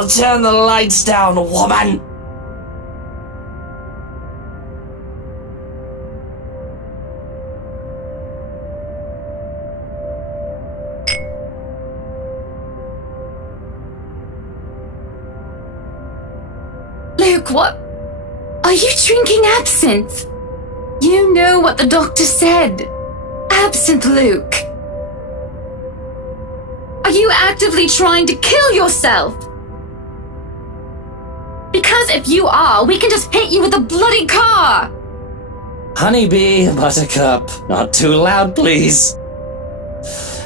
Now turn the lights down, woman! Luke, what? Are you drinking absinthe? You know what the doctor said. Absinthe, Luke. Are you actively trying to kill yourself? Because if you are, we can just hit you with a bloody car! Honeybee, Buttercup, not too loud, please.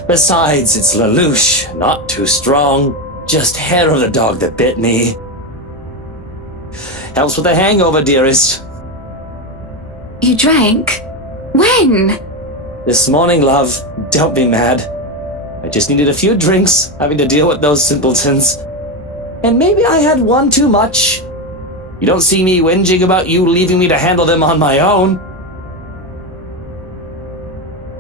Besides, it's Lelouch, not too strong. Just hair of the dog that bit me. Helps with the hangover, dearest. You drank? When? This morning, love. Don't be mad. I just needed a few drinks, having to deal with those simpletons. And maybe I had one too much. You don't see me whinging about you leaving me to handle them on my own.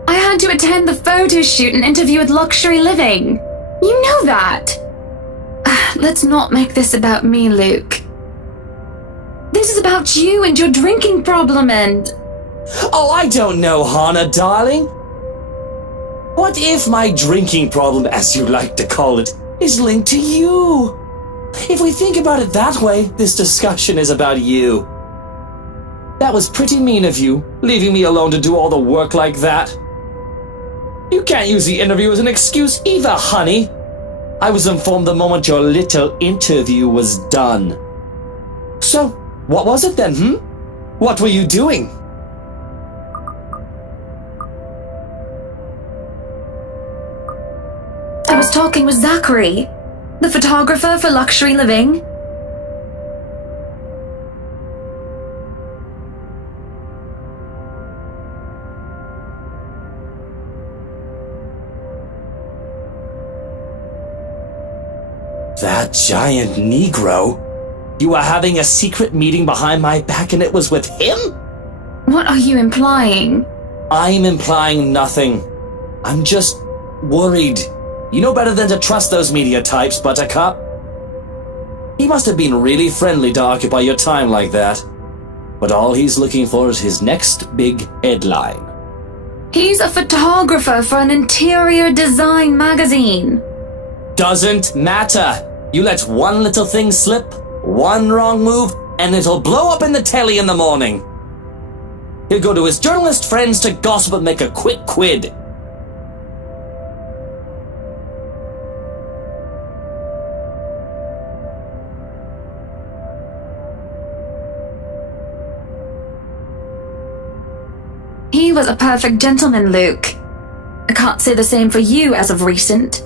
I had to attend the photo shoot and interview with Luxury Living. You know that. Let's not make this about me, Luke. This is about you and your drinking problem and... Oh, I don't know, Hana, darling. What if my drinking problem, as you like to call it, is linked to you? If we think about it that way, this discussion is about you. That was pretty mean of you, leaving me alone to do all the work like that. You can't use the interview as an excuse either, honey. I was informed the moment your little interview was done. So, what was it then, What were you doing? I was talking with Zachary, the photographer for Luxury Living. That giant Negro? You were having a secret meeting behind my back and it was with him? What are you implying? I'm implying nothing. I'm just worried. You know better than to trust those media types, Buttercup. He must have been really friendly to occupy your time like that. But all he's looking for is his next big headline. He's a photographer for an interior design magazine. Doesn't matter. You let one little thing slip, one wrong move, and it'll blow up in the telly in the morning. He'll go to his journalist friends to gossip and make a quick quid. He was a perfect gentleman, Luke. I can't say the same for you as of recent.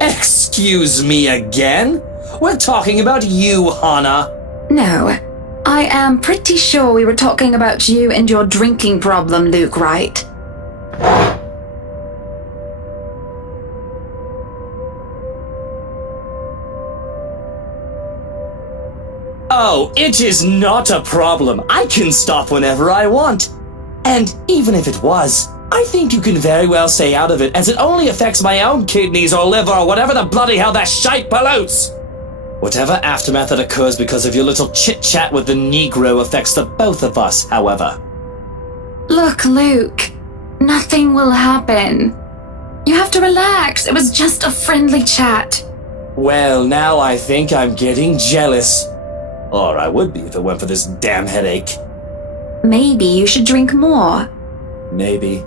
Excuse me again? We're talking about you, Hana. No, I am pretty sure we were talking about you and your drinking problem, Luke, right? Oh, it is not a problem. I can stop whenever I want. And even if it was, I think you can very well stay out of it, as it only affects my own kidneys or liver or whatever the bloody hell that shite pollutes. Whatever aftermath that occurs because of your little chit-chat with the Negro affects the both of us, however. Look, Luke, nothing will happen. You have to relax. It was just a friendly chat. Well, now I think I'm getting jealous. Or I would be if it weren't for this damn headache. Maybe you should drink more. Maybe.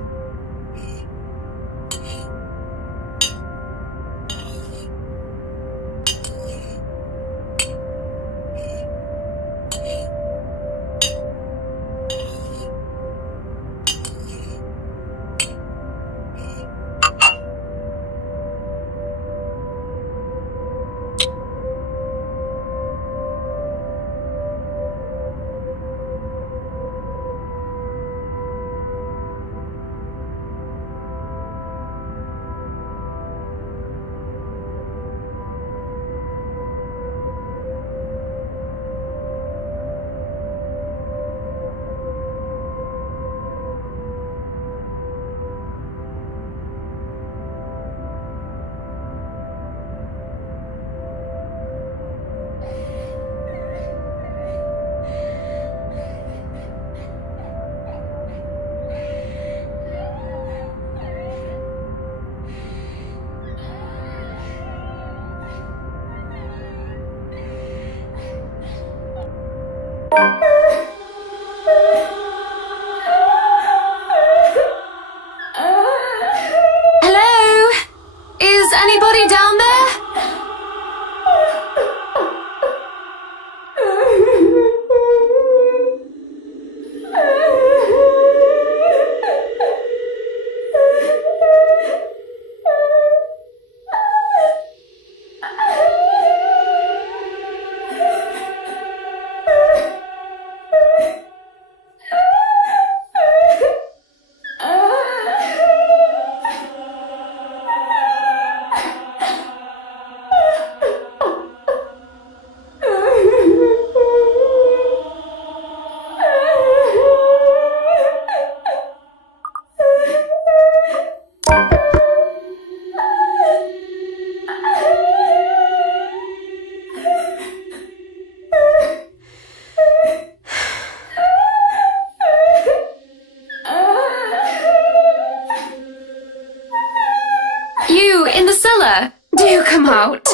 do come out.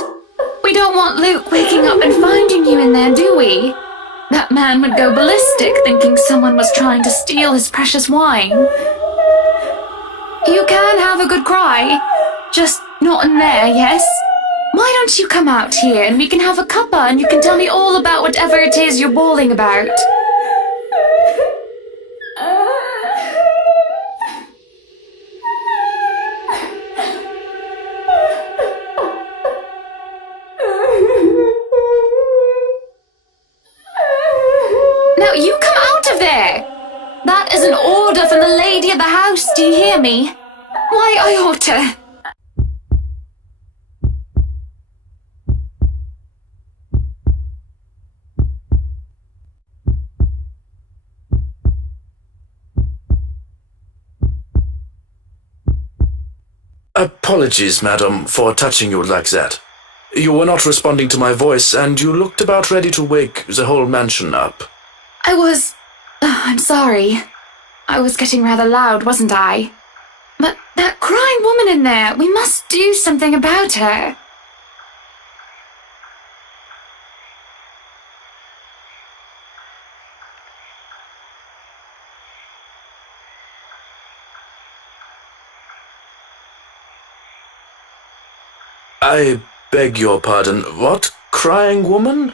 We don't want Luke waking up and finding you in there, do we? That man would go ballistic thinking someone was trying to steal his precious wine. You can have a good cry, just not in there, yes? Why don't you come out here and we can have a cuppa and you can tell me all about whatever it is you're bawling about? Now you come out of there! That is an order from the lady of the house, do you hear me? Why, Iota? Apologies, madam, for touching you like that. You were not responding to my voice, and you looked about ready to wake the whole mansion up. I'm sorry. I was getting rather loud, wasn't I? But that crying woman in there, we must do something about her. I beg your pardon. What? Crying woman?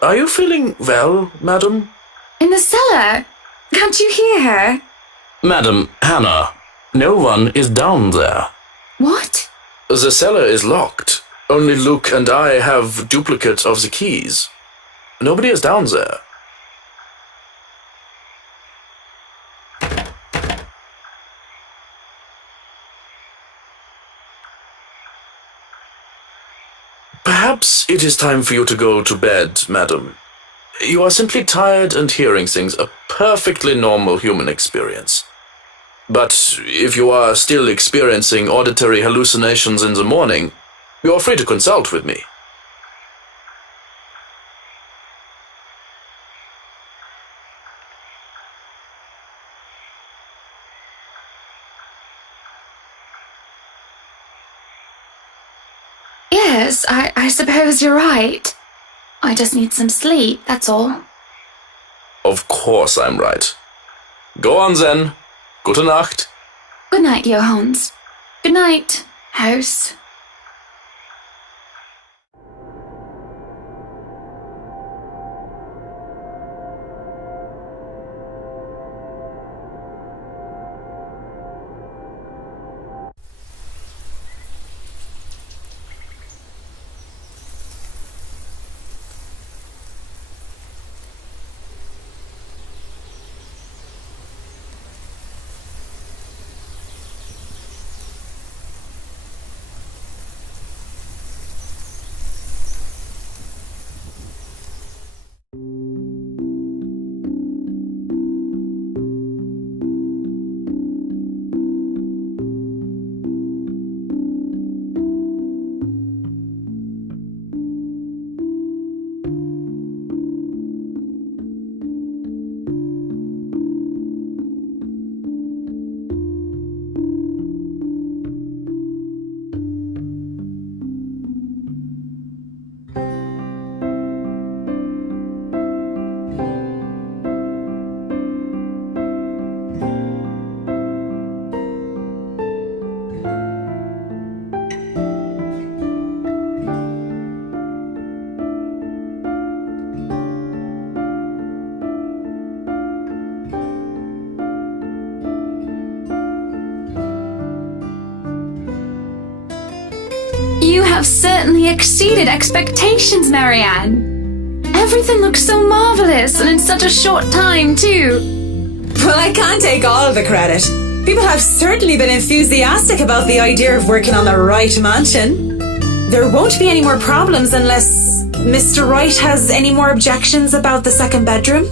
Are you feeling well, madam? In the cellar? Can't you hear her? Madam, Hannah, no one is down there. What? The cellar is locked. Only Luke and I have duplicates of the keys. Nobody is down there. Perhaps it is time for you to go to bed, madam. You are simply tired and hearing things, a perfectly normal human experience. But if you are still experiencing auditory hallucinations in the morning, you are free to consult with me. Yes, I suppose you're right. I just need some sleep, that's all. Of course I'm right. Go on then. Gute Nacht. Good night, Johannes. Good night, house. You have certainly exceeded expectations, Marianne. Everything looks so marvelous, and in such a short time, too. Well, I can't take all of the credit. People have certainly been enthusiastic about the idea of working on the Wright mansion. There won't be any more problems unless Mr. Wright has any more objections about the second bedroom.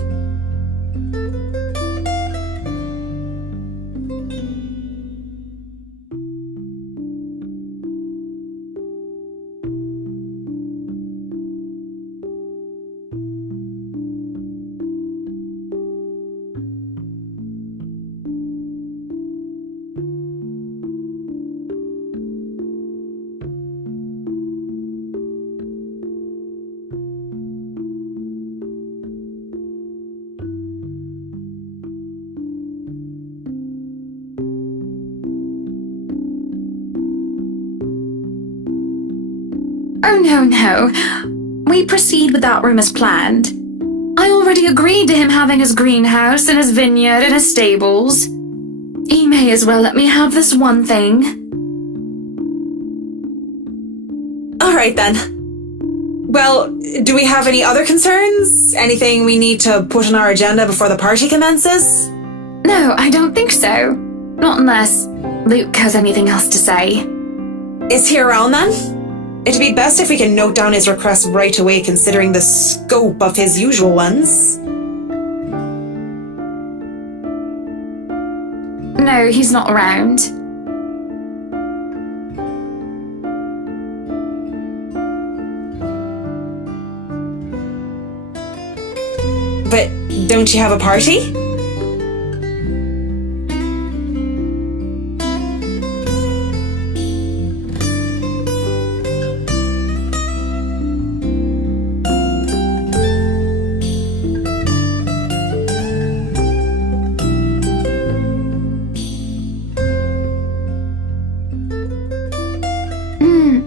No. We proceed with that room as planned. I already agreed to him having his greenhouse and his vineyard and his stables. He may as well let me have this one thing. All right then. Well, do we have any other concerns? Anything we need to put on our agenda before the party commences? No, I don't think so. Not unless Luke has anything else to say. Is he around then? It'd be best if we can note down his request right away, considering the scope of his usual ones. No, he's not around. But don't you have a party?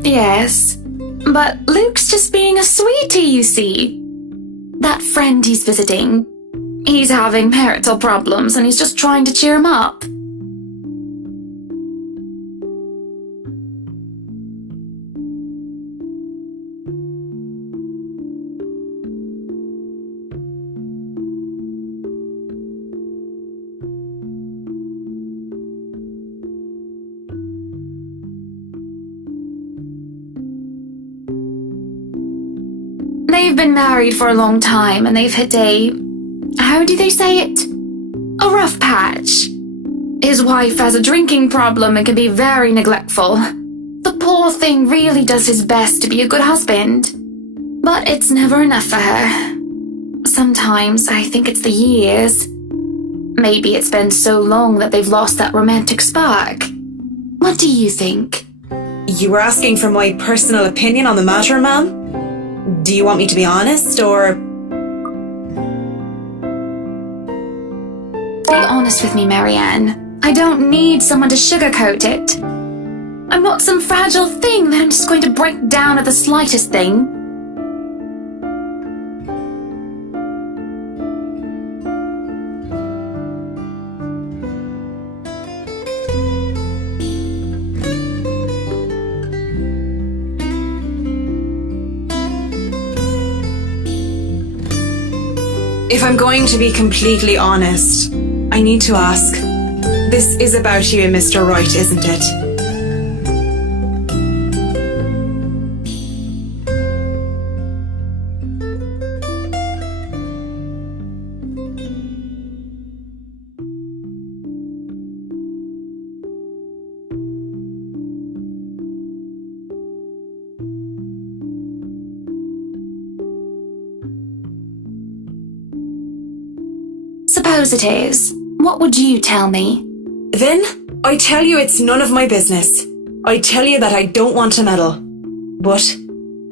Yes, but Luke's just being a sweetie, you see. That friend he's visiting, he's having marital problems and he's just trying to cheer him up. They've been married for a long time and they've hit how do they say it? A rough patch. His wife has a drinking problem and can be very neglectful. The poor thing really does his best to be a good husband, but it's never enough for her. Sometimes I think it's the years. Maybe it's been so long that they've lost that romantic spark. What do you think? You were asking for my personal opinion on the matter, ma'am? Do you want me to be honest, or... Be honest with me, Marianne. I don't need someone to sugarcoat it. I'm not some fragile thing that I'm just going to break down at the slightest thing. If I'm going to be completely honest, I need to ask. This is about you and Mr. Wright, isn't it? Suppose it is. What would you tell me? Then, I tell you it's none of my business. I tell you that I don't want to meddle. But,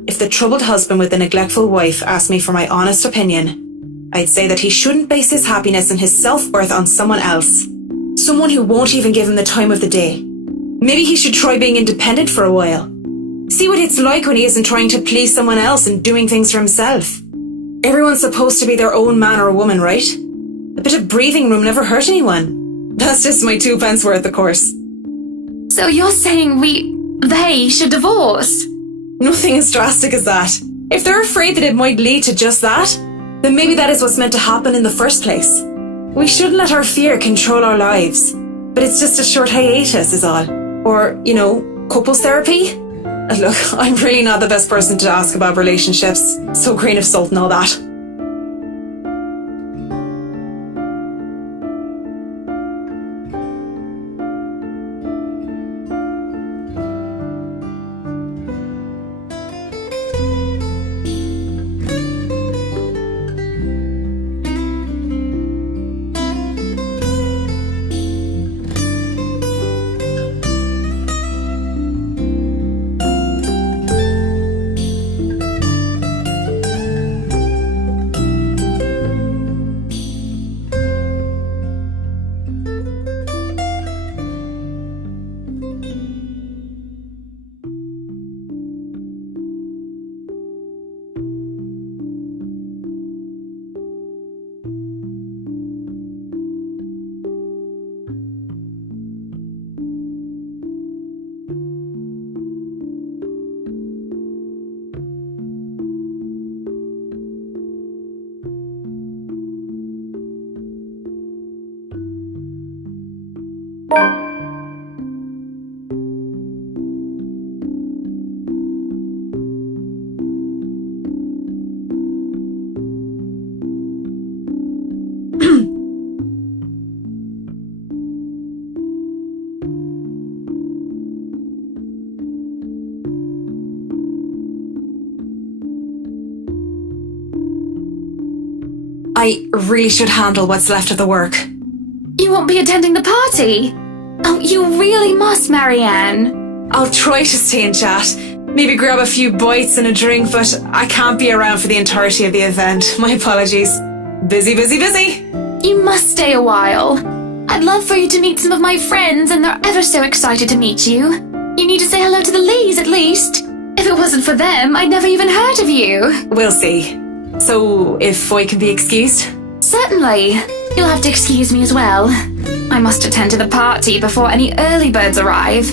if the troubled husband with the neglectful wife asked me for my honest opinion, I'd say that he shouldn't base his happiness and his self-worth on someone else. Someone who won't even give him the time of the day. Maybe he should try being independent for a while. See what it's like when he isn't trying to please someone else and doing things for himself. Everyone's supposed to be their own man or woman, right? A bit of breathing room never hurt anyone. That's just my 2 pence worth, of course. So you're saying they should divorce? Nothing as drastic as that. If they're afraid that it might lead to just that, then maybe that is what's meant to happen in the first place. We shouldn't let our fear control our lives. But it's just a short hiatus is all. Or, couples therapy? Look, I'm really not the best person to ask about relationships, so grain of salt and all that. I really should handle what's left of the work. You won't be attending the party? Oh, you really must, Marianne. I'll try to stay and chat. Maybe grab a few bites and a drink, but I can't be around for the entirety of the event. My apologies. Busy, busy, busy. You must stay a while. I'd love for you to meet some of my friends, and they're ever so excited to meet you. You need to say hello to the Lees, at least. If it wasn't for them, I'd never even heard of you. We'll see. So, if I can be excused? Certainly. You'll have to excuse me as well. I must attend to the party before any early birds arrive.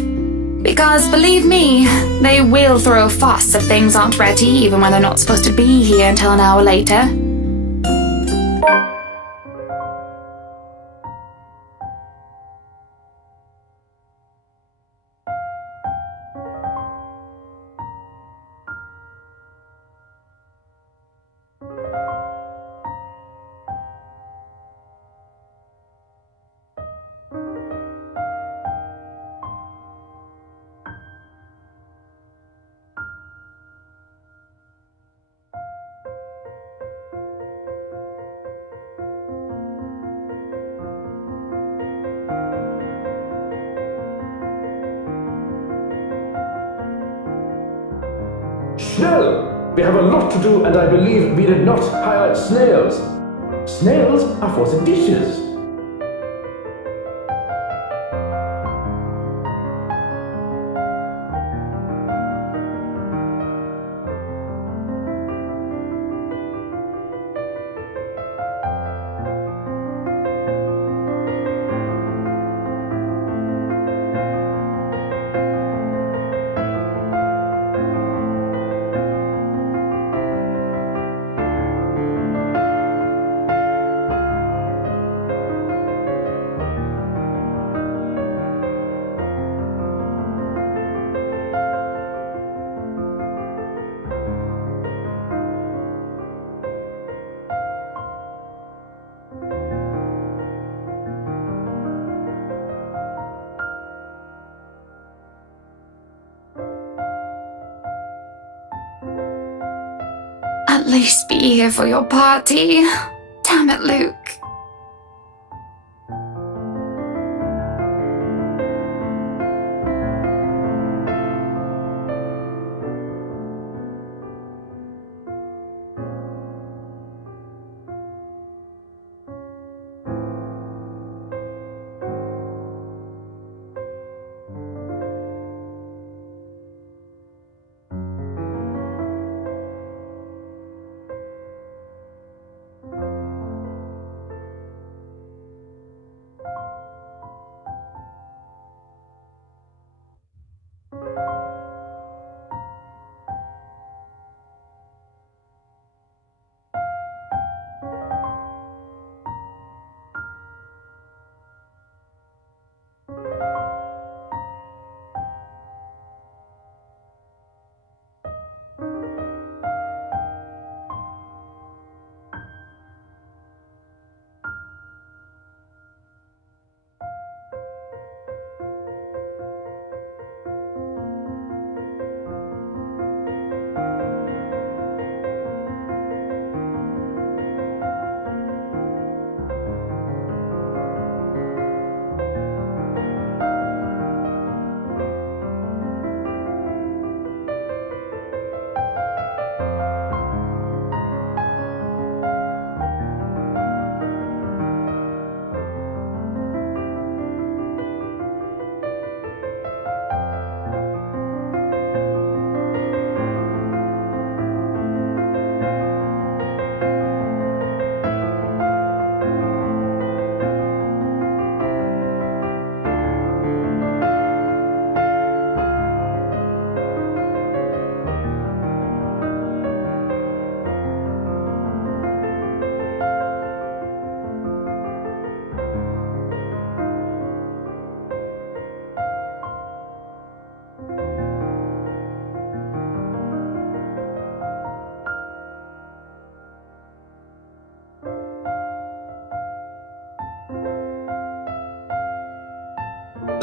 Because, believe me, they will throw a fuss if things aren't ready, even when they're not supposed to be here until an hour later. Schnell! We have a lot to do, and I believe we did not hire snails. Snails are for the dishes. At least be here for your party. Damn it, Luke.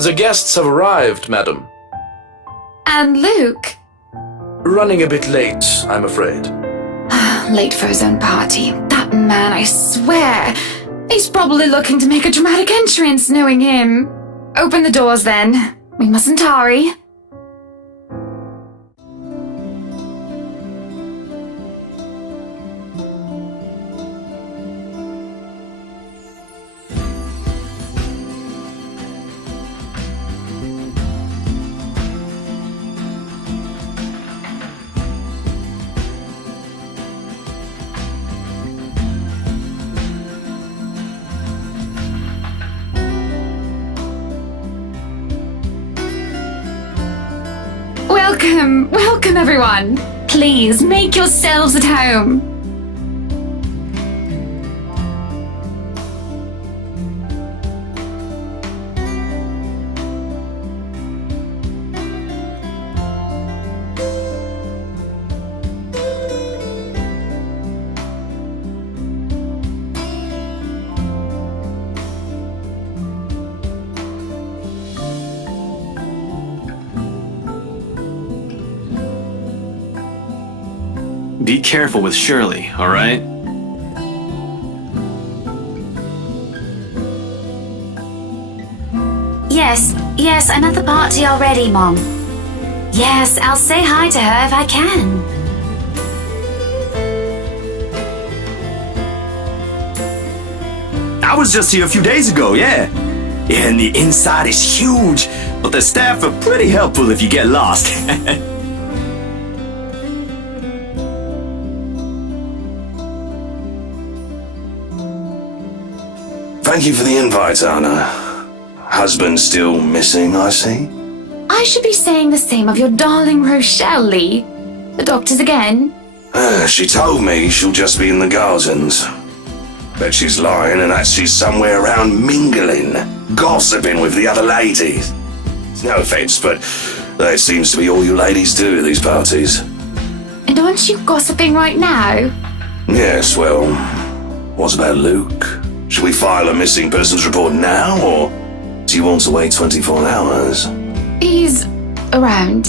The guests have arrived, madam. And Luke? Running a bit late, I'm afraid. Late for his own party. That man, I swear. He's probably looking to make a dramatic entrance, knowing him. Open the doors, then. We mustn't tarry. Welcome everyone. Please make yourselves at home. Be careful with Shirley, alright? Yes, I'm at the party already, Mom. Yes, I'll say hi to her if I can. I was just here a few days ago, yeah. And the inside is huge, but the staff are pretty helpful if you get lost. Thank you for the invite, Anna. Husband still missing, I see? I should be saying the same of your darling Rochelle, Lee. The doctors again? She told me she'll just be in the gardens. Bet she's lying and that she's somewhere around mingling, gossiping with the other ladies. No offense, but that seems to be all you ladies do at these parties. And aren't you gossiping right now? Yes, well, what about Luke? Should we file a missing persons report now, or do you want to wait 24 hours? He's around.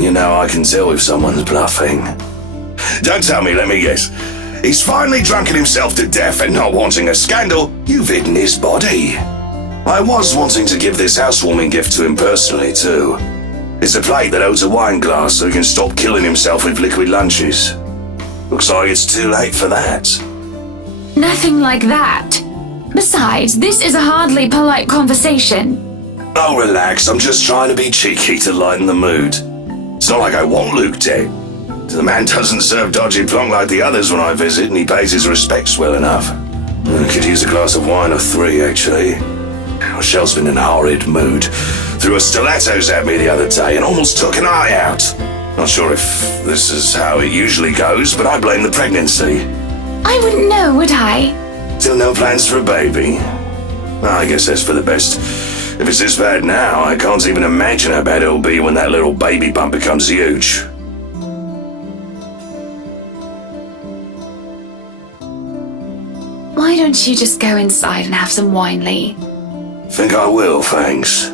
You know, I can tell if someone's bluffing. Don't tell me, let me guess. He's finally drunken himself to death and not wanting a scandal, you've hidden his body. I was wanting to give this housewarming gift to him personally, too. It's a plate that holds a wine glass so he can stop killing himself with liquid lunches. Looks like it's too late for that. Nothing like that. Besides, this is a hardly polite conversation. Oh, relax, I'm just trying to be cheeky to lighten the mood. It's not like I want Luke dead. The man doesn't serve dodgy plonk like the others when I visit, and he pays his respects well enough. I could use a glass of wine or 3, actually. Rochelle's been in a horrid mood. Threw her stilettos at me the other day and almost took an eye out. Not sure if this is how it usually goes, but I blame the pregnancy. I wouldn't know, would I? Still no plans for a baby? Well, I guess that's for the best. If it's this bad now, I can't even imagine how bad it'll be when that little baby bump becomes huge. Why don't you just go inside and have some wine, Lee? Think I will, thanks.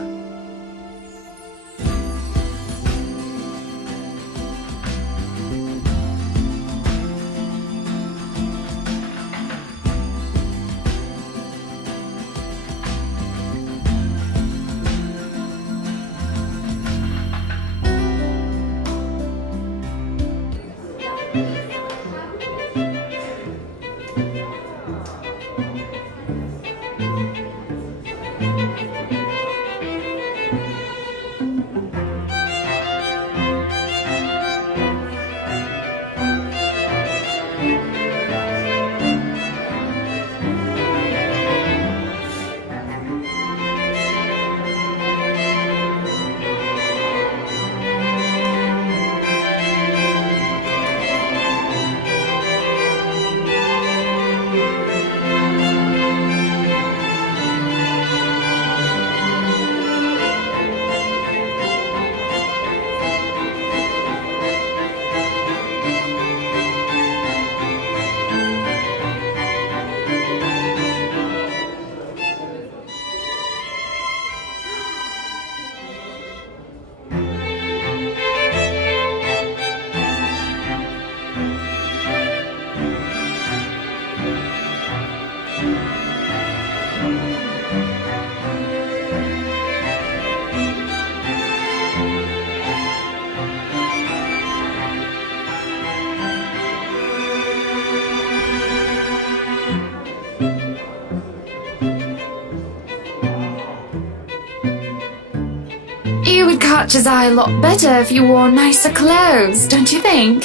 You would catch his eye a lot better if you wore nicer clothes, don't you think?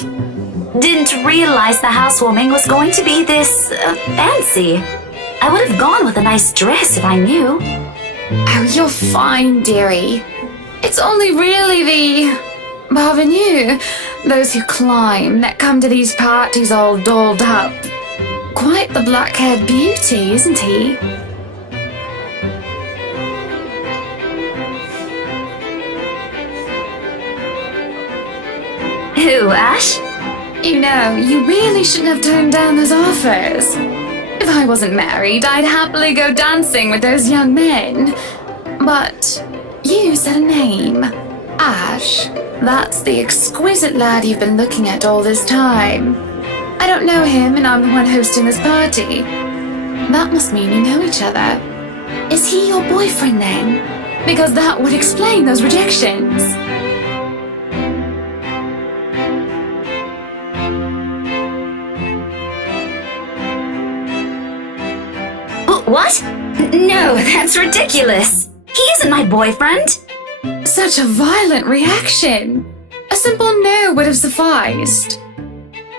Didn't realize the housewarming was going to be this fancy. I would have gone with a nice dress if I knew. Oh, you're fine, dearie. It's only really the parvenus, those who climb, that come to these parties all dolled up. Quite the black-haired beauty, isn't he? Who, Ash? You know, you really shouldn't have turned down those offers. If I wasn't married, I'd happily go dancing with those young men. But you said a name. Ash. That's the exquisite lad you've been looking at all this time. I don't know him, and I'm the one hosting this party. That must mean you know each other. Is he your boyfriend then? Because that would explain those rejections. What? No, that's ridiculous. He isn't my boyfriend. Such a violent reaction. A simple no would have sufficed.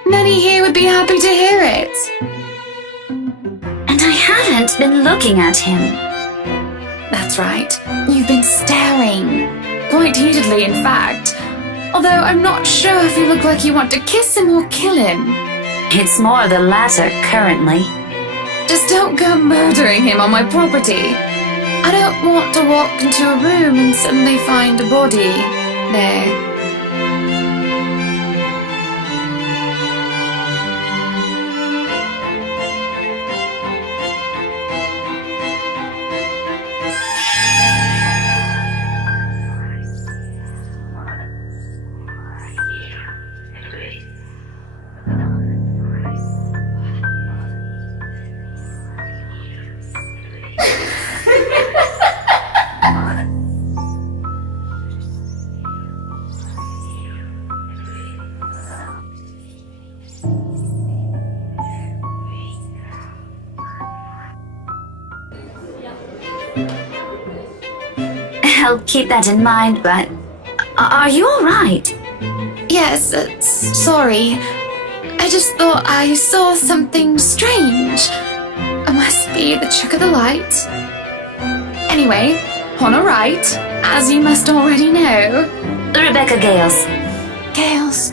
Many here would be happy to hear it. And I haven't been looking at him. That's right. You've been staring. Quite heatedly, in fact. Although I'm not sure if you look like you want to kiss him or kill him. It's more the latter currently. Just don't go murdering him on my property. I don't want to walk into a room and suddenly find a body there. I'll keep that in mind, but are you all right? Yes, sorry. I just thought I saw something strange. It must be the trick of the light. Anyway, on a right, as you must already know. Rebecca Gales. Gales.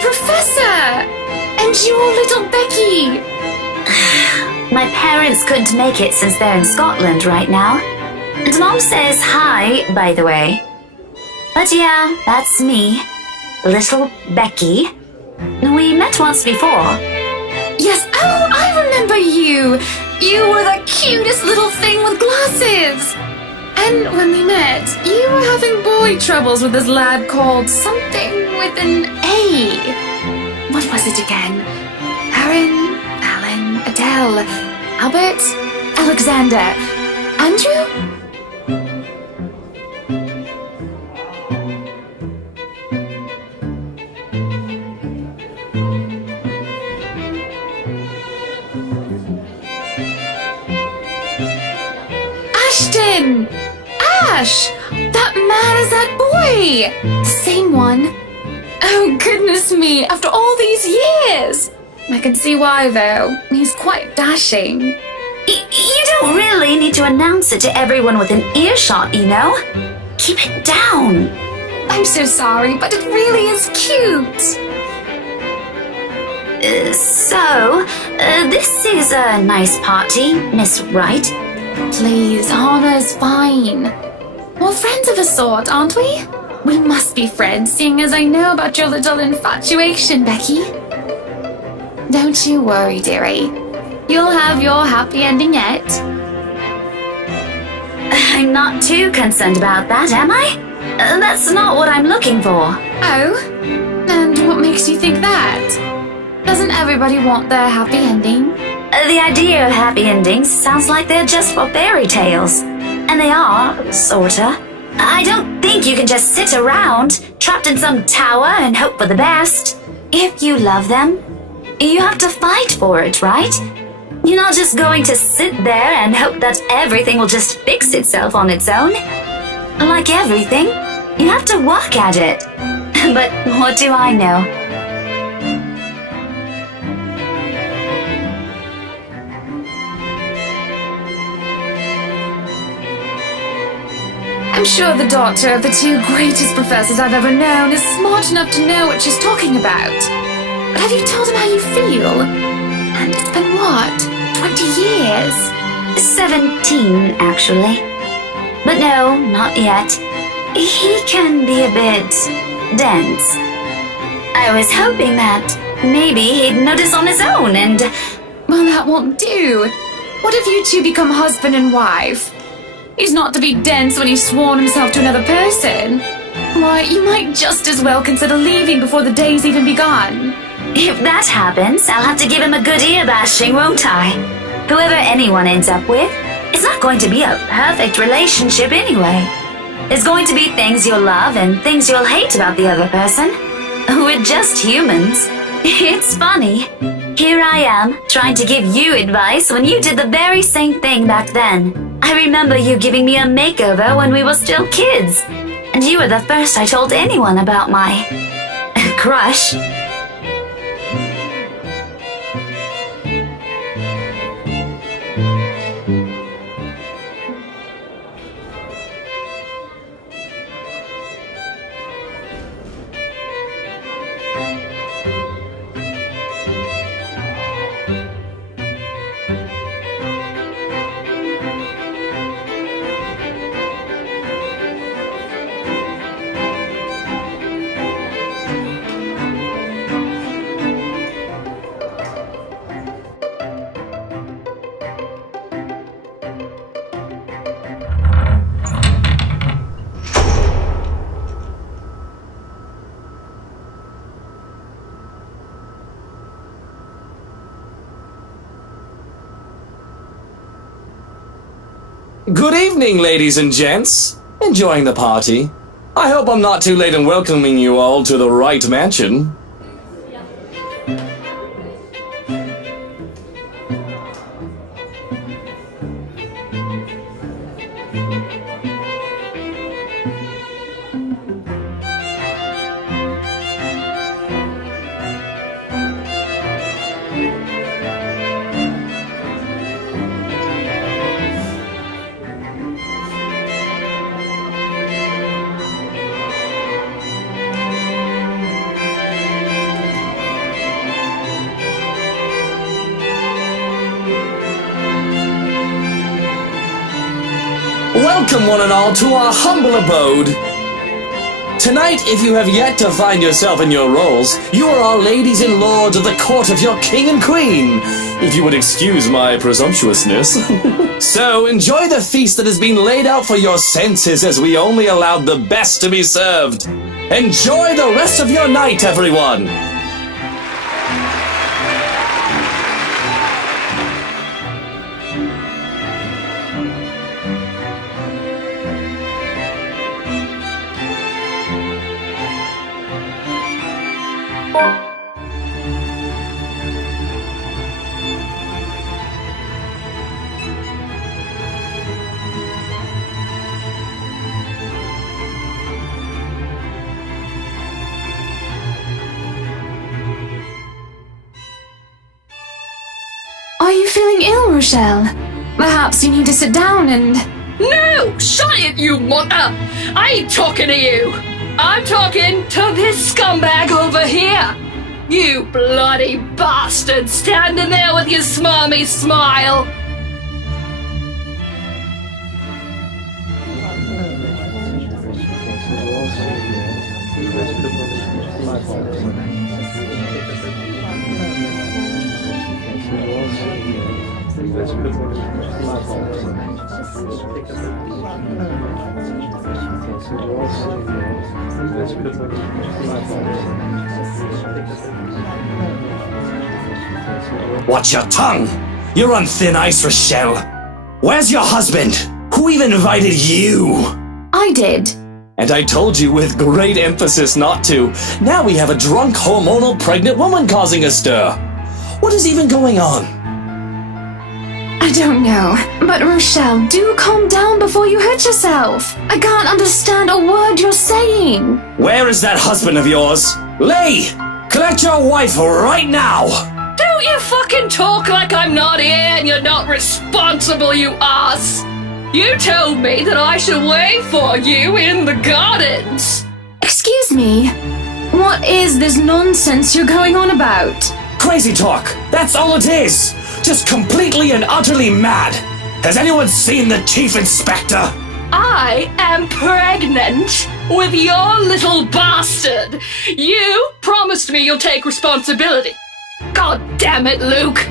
Professor! And your little Becky! My parents couldn't make it since they're in Scotland right now. And Mom says hi, by the way. But yeah, that's me. Little Becky. We met once before. Yes, oh, I remember you! You were the cutest little thing with glasses! And when we met, you were having boy troubles with this lad called something with an A. What was it again? Aaron, Alan, Adele, Albert, Alexander, Andrew? Ashton! Ash! That man is that boy! The same one. Oh, goodness me, after all these years! I can see why, though. He's quite dashing. You don't really need to announce it to everyone within earshot, you know? Keep it down. I'm so sorry, but it really is cute. This is a nice party, Miss Wright. Please, Hannah's fine. We're friends of a sort, aren't we? We must be friends, seeing as I know about your little infatuation, Becky. Don't you worry, dearie. You'll have your happy ending yet. I'm not too concerned about that, am I? That's not what I'm looking for. Oh? And what makes you think that? Doesn't everybody want their happy ending? The idea of happy endings sounds like they're just for fairy tales. And they are, sorta. I don't think you can just sit around, trapped in some tower and hope for the best. If you love them, you have to fight for it, right? You're not just going to sit there and hope that everything will just fix itself on its own. Like everything, you have to work at it. But what do I know? I'm sure the daughter of the two greatest professors I've ever known is smart enough to know what she's talking about. But have you told him how you feel? And it's been what? 20 years? 17, actually. But no, not yet. He can be a bit dense. I was hoping that maybe he'd notice on his own and... Well, that won't do. What if you two become husband and wife? He's not to be dense when he's sworn himself to another person. Why, you might just as well consider leaving before the day's even begun. If that happens, I'll have to give him a good ear bashing, won't I? Whoever anyone ends up with, it's not going to be a perfect relationship anyway. There's going to be things you'll love and things you'll hate about the other person. We're just humans. It's funny. Here I am, trying to give you advice when you did the very same thing back then. I remember you giving me a makeover when we were still kids. And you were the first I told anyone about my... crush. Good evening, ladies and gents. Enjoying the party? I hope I'm not too late in welcoming you all to the right mansion. Welcome one and all to our humble abode. Tonight, if you have yet to find yourself in your roles, you are our ladies and lords of the court of your king and queen, if you would excuse my presumptuousness. So, enjoy the feast that has been laid out for your senses as we only allowed the best to be served. Enjoy the rest of your night, everyone! Are you feeling ill, Rochelle? Perhaps you need to sit down and... No! Shut it, you mother! I ain't talking to you! I'm talking to this scumbag over here! You bloody bastard standing there with your smarmy smile! Watch your tongue! You're on thin ice, Rochelle. Where's your husband? Who even invited you? I did. And I told you with great emphasis not to. Now we have a drunk, hormonal, pregnant woman causing a stir. What is even going on? I don't know. But Rochelle, do calm down before you hurt yourself. I can't understand a word you're saying. Where is that husband of yours? Lay! Collect your wife right now! Don't you fucking talk like I'm not here and you're not responsible, you ass! You told me that I should wait for you in the gardens! Excuse me? What is this nonsense you're going on about? Crazy talk! That's all it is! Just completely and utterly mad! Has anyone seen the Chief Inspector? I am pregnant with your little bastard! You promised me you'll take responsibility. God damn it, Luke!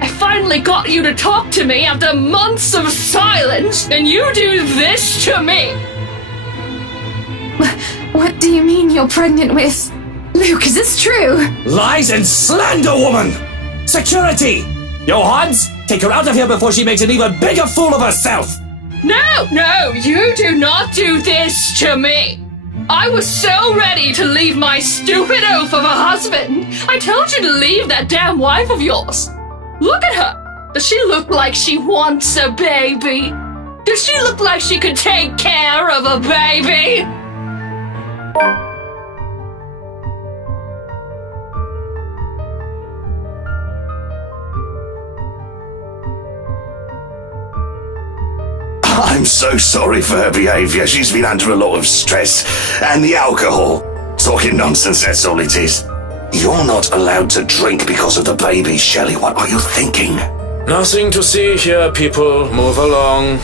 I finally got you to talk to me after months of silence, and you do this to me! What do you mean you're pregnant with... Luke, is this true? Lies and slander, woman! Security! Yo, Hans, take her out of here before she makes an even bigger fool of herself! No, you do not do this to me! I was so ready to leave my stupid oaf of a husband. I told you to leave that damn wife of yours. Look at her. Does she look like she wants a baby? Does she look like she could take care of a baby? I'm so sorry for her behaviour. She's been under a lot of stress. And the alcohol. Talking nonsense, that's all it is. You're not allowed to drink because of the baby, Shelley. What are you thinking? Nothing to see here, people. Move along.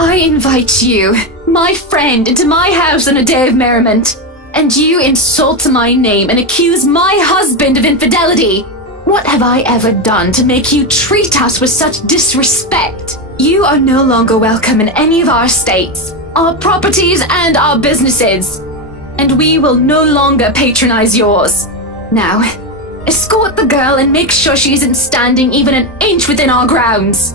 I invite you, my friend, into my house on a day of merriment, and you insult my name and accuse my husband of infidelity. What have I ever done to make you treat us with such disrespect? You are no longer welcome in any of our estates, our properties, and our businesses. And we will no longer patronize yours. Now, escort the girl and make sure she isn't standing even an inch within our grounds.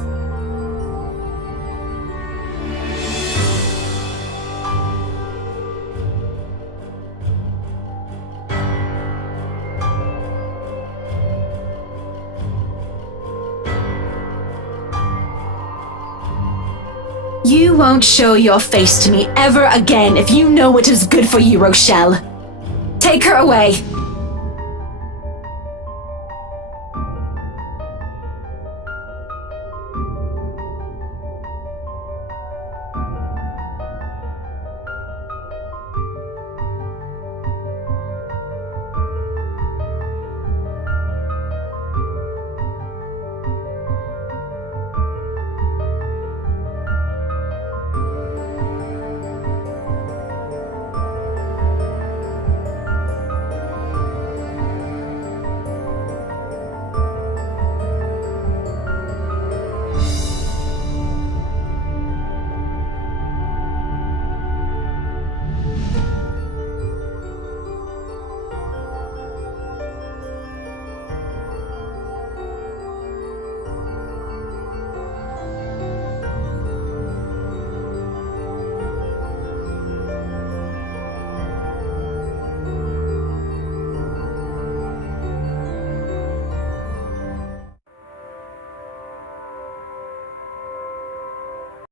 You won't show your face to me ever again if you know what is good for you, Rochelle. Take her away.